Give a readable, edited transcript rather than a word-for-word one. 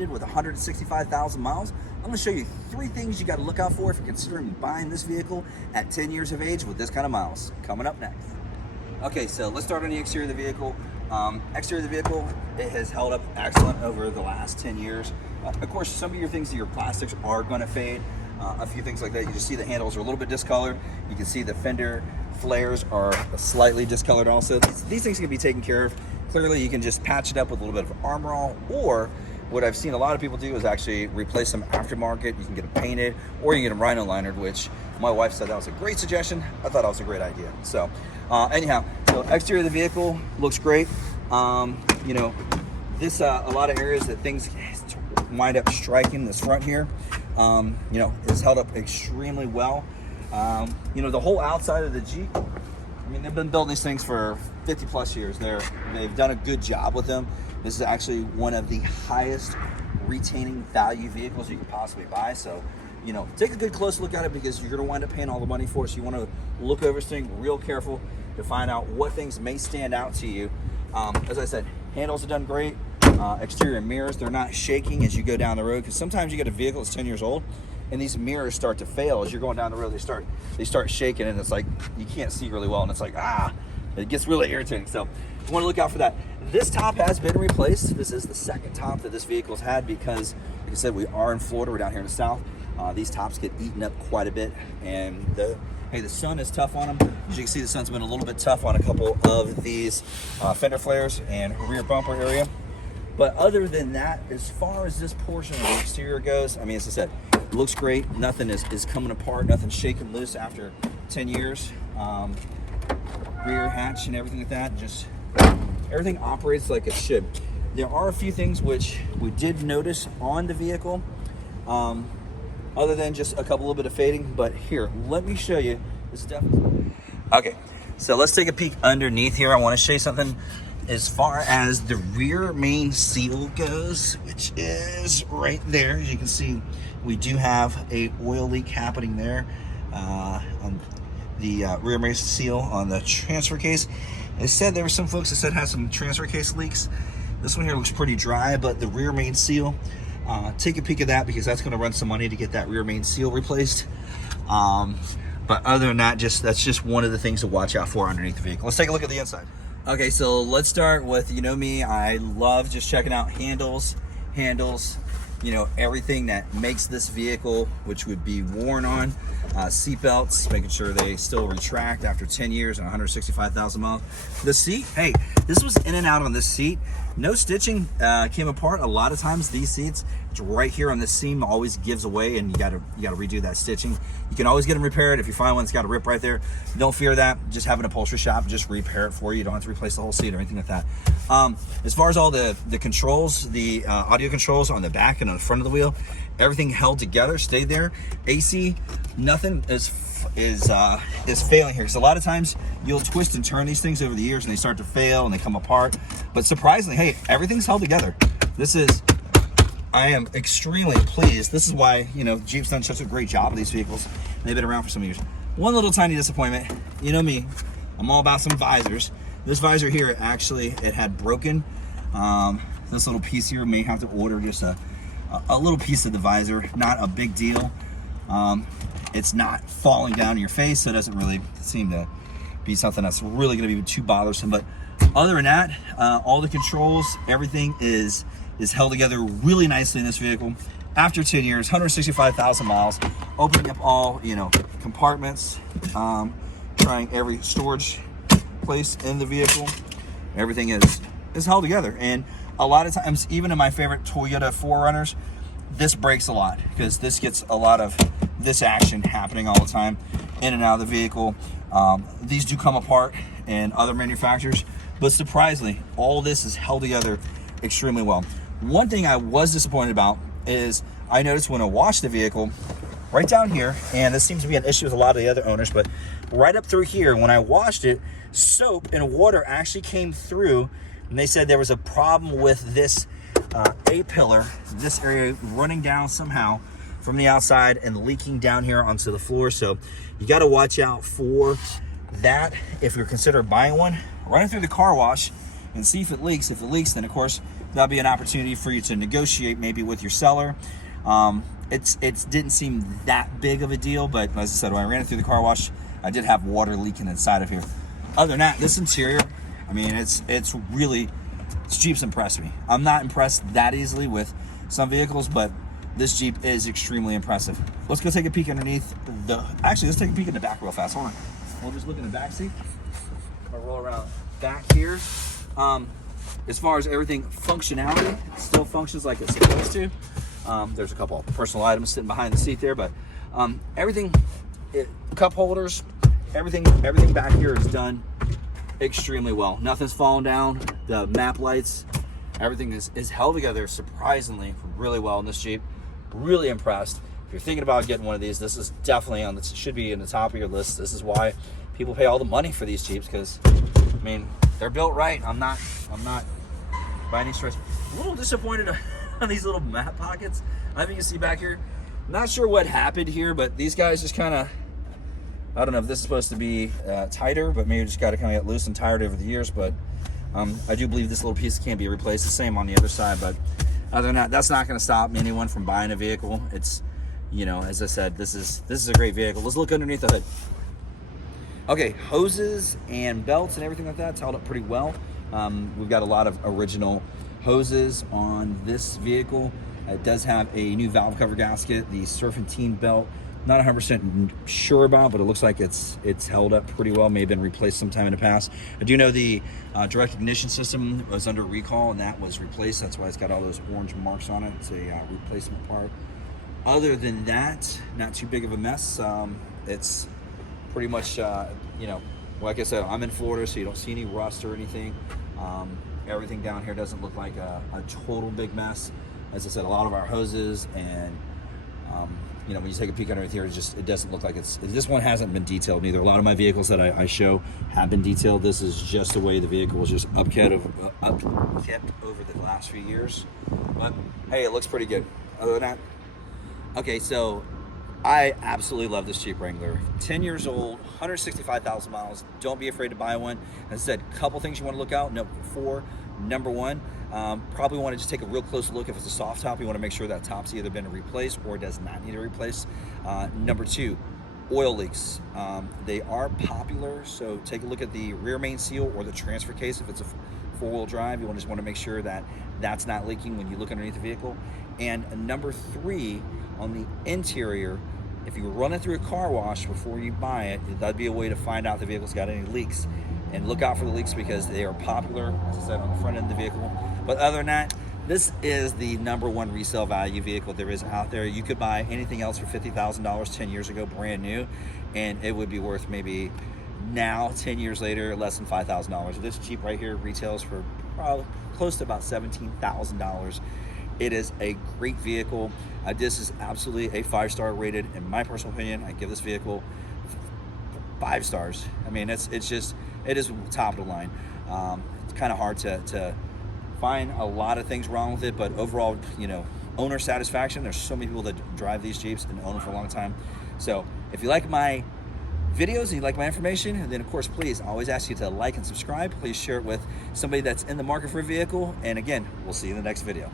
completed with 165,000 miles. I'm going to show you 3 things you got to look out for if you're considering buying this vehicle at 10 years of age with this kind of miles. Coming up next. Okay, so let's start on the exterior of the vehicle. Exterior of the vehicle, it has held up excellent over the last 10 years. Of course, some of your things, your plastics are going to fade. A few things like that. You just see the handles are a little bit discolored. You can see the fender flares are slightly discolored also. These things can be taken care of. Clearly, you can just patch it up with a little bit of Armor All, or what I've seen a lot of people do is actually replace them aftermarket. You can get them painted, or you can get them rhino linered, which my wife said that was a great suggestion. I thought that was a great idea. So anyhow, so exterior of the vehicle looks great. You know, this a lot of areas that things wind up striking, this front here, you know, is held up extremely well. You know, the whole outside of the Jeep, I mean, they've been building these things for 50 plus years. They've done a good job with them. This is actually one of the highest retaining value vehicles you can possibly buy. So, you know, take a good close look at it, because you're going to wind up paying all the money for it. So you want to look over this thing real careful to find out what things may stand out to you. As I said, handles have done great. Exterior mirrors, they're not shaking as you go down the road, because sometimes you get a vehicle that's 10 years old and these mirrors start to fail as you're going down the road. They start shaking, and it's like you can't see really well, and it's like it gets really irritating. So you want to look out for that. This top has been replaced. This is the second top that this vehicle's had, because like I said, we are in Florida, we're down here in the south. These tops get eaten up quite a bit, and the sun is tough on them. As you can see, the sun's been a little bit tough on a couple of these fender flares and rear bumper area. But other than that, as far as this portion of the exterior goes, I mean, as I said, it looks great. Nothing is coming apart. Nothing's shaking loose after 10 years. Rear hatch and everything like that, just everything operates like it should. There are a few things which we did notice on the vehicle, other than just a little bit of fading. But here, let me show you. This definitely. Okay, so let's take a peek underneath here. I want to show you something. As far as the rear main seal goes, which is right there, as you can see, we do have a oil leak happening there on the rear main seal on the transfer case. They said there were some folks that said had some transfer case leaks. This one here looks pretty dry, but the rear main seal, take a peek at that, because that's going to run some money to get that rear main seal replaced. But other than that, that's just one of the things to watch out for underneath the vehicle. Let's take a look at the inside. Okay, so let's start with, you know me, I love just checking out handles, you know, everything that makes this vehicle, which would be worn on, seat belts, making sure they still retract after 10 years and 165,000 miles. The seat, hey, this was in and out on this seat. No stitching came apart. A lot of times these seats, it's right here on this seam, always gives away, and you gotta redo that stitching. You can always get them repaired. If you find one that's got a rip right there, don't fear that. Just have an upholstery shop just repair it for you. You don't have to replace the whole seat or anything like that. As far as all the controls, the audio controls on the back and on the front of the wheel, everything held together, stayed there. AC, nothing is failing here, because a lot of times you'll twist and turn these things over the years and they start to fail and they come apart. But surprisingly, hey, everything's held together. I am extremely pleased. This is why, you know, Jeep's done such a great job with these vehicles. They've been around for some years. One little tiny disappointment, you know me, I'm all about some visors. This visor here, actually, it had broken. This little piece here, may have to order just a little piece of the visor. Not a big deal. It's not falling down in your face, so it doesn't really seem to be something that's really going to be too bothersome. But other than that, all the controls, everything is held together really nicely in this vehicle. After 10 years, 165,000 miles, opening up all, you know, compartments, trying every storage place in the vehicle. Everything is held together. And a lot of times, even in my favorite Toyota 4Runners, this breaks a lot, because this gets a lot of this action happening all the time in and out of the vehicle. These do come apart in other manufacturers, but surprisingly, all this is held together extremely well. One thing I was disappointed about is I noticed when I washed the vehicle, right down here, and this seems to be an issue with a lot of the other owners, but right up through here, when I washed it, soap and water actually came through, and they said there was a problem with this A-pillar, this area running down somehow from the outside and leaking down here onto the floor. So you got to watch out for that if you're considering buying one. Running through the car wash, and see if it leaks. If it leaks, then of course that'll be an opportunity for you to negotiate maybe with your seller. It didn't seem that big of a deal, but as I said, when I ran it through the car wash, I did have water leaking inside of here. Other than that, this interior, I mean, this Jeep's impressed me. I'm not impressed that easily with some vehicles, but this Jeep is extremely impressive. Let's go take a peek underneath actually, let's take a peek in the back real fast. Hold on. We'll just look in the back seat. I'll roll around back here. As far as everything functionality, it still functions like it's supposed to. There's a couple of personal items sitting behind the seat there, but everything, cup holders, everything back here is done extremely well. Nothing's fallen down. The map lights, everything is held together surprisingly really well in this Jeep. Really impressed. If you're thinking about getting one of these, this is definitely should be in the top of your list. This is why people pay all the money for these Jeeps, because I mean, they're built right. I'm not by any stretch. A little disappointed on these little map pockets. I think you can see back here. Not sure what happened here, but these guys just kind of, I don't know if this is supposed to be tighter, but maybe just got to kind of get loose and tired over the years. But I do believe this little piece can be replaced. The same on the other side, but other than that, that's not going to stop anyone from buying a vehicle. It's, you know, as I said, this is a great vehicle. Let's look underneath the hood. Okay, hoses and belts and everything like that, it's held up pretty well. We've got a lot of original hoses on this vehicle. It does have a new valve cover gasket, the serpentine belt. Not 100% sure about, but it looks like it's held up pretty well. May have been replaced sometime in the past. I do know the direct ignition system was under recall, and that was replaced. That's why it's got all those orange marks on it. It's a replacement part. Other than that, not too big of a mess. It's pretty much, you know, like I said, I'm in Florida, so you don't see any rust or anything. Everything down here doesn't look like a total big mess. As I said, a lot of our hoses and, you know, when you take a peek underneath here, it doesn't look like this one hasn't been detailed either. A lot of my vehicles that I show have been detailed. This is just the way the vehicle was just upkept over the last few years. But hey, it looks pretty good. Other than that, okay, so I absolutely love this Jeep Wrangler. 10 years old, 165,000 miles. Don't be afraid to buy one. As I said, a couple things you want to look out for. Number one, probably want to just take a real close look. If it's a soft top, you want to make sure that top's either been replaced or does not need a replace. Number two, oil leaks. They are popular, so take a look at the rear main seal or the transfer case. If it's a four-wheel drive, you just want to make sure that that's not leaking when you look underneath the vehicle. And number three, on the interior, if you run it through a car wash before you buy it, that'd be a way to find out if the vehicle's got any leaks. And look out for the leaks because they are popular, as I said, on the front end of the vehicle. But other than that, this is the #1 resale value vehicle there is out there. You could buy anything else for $50,000 10 years ago, brand new, and it would be worth maybe now, 10 years later, less than $5,000. This Jeep right here retails for probably close to about $17,000. It is a great vehicle. This is absolutely a 5-star rated. In my personal opinion, I give this vehicle 5 stars. I mean, it is top of the line. It's kind of hard to find a lot of things wrong with it, but overall, you know, owner satisfaction. There's so many people that drive these Jeeps and own them for a long time. So if you like my videos and you like my information, then of course, please, I always ask you to like and subscribe. Please share it with somebody that's in the market for a vehicle. And again, we'll see you in the next video.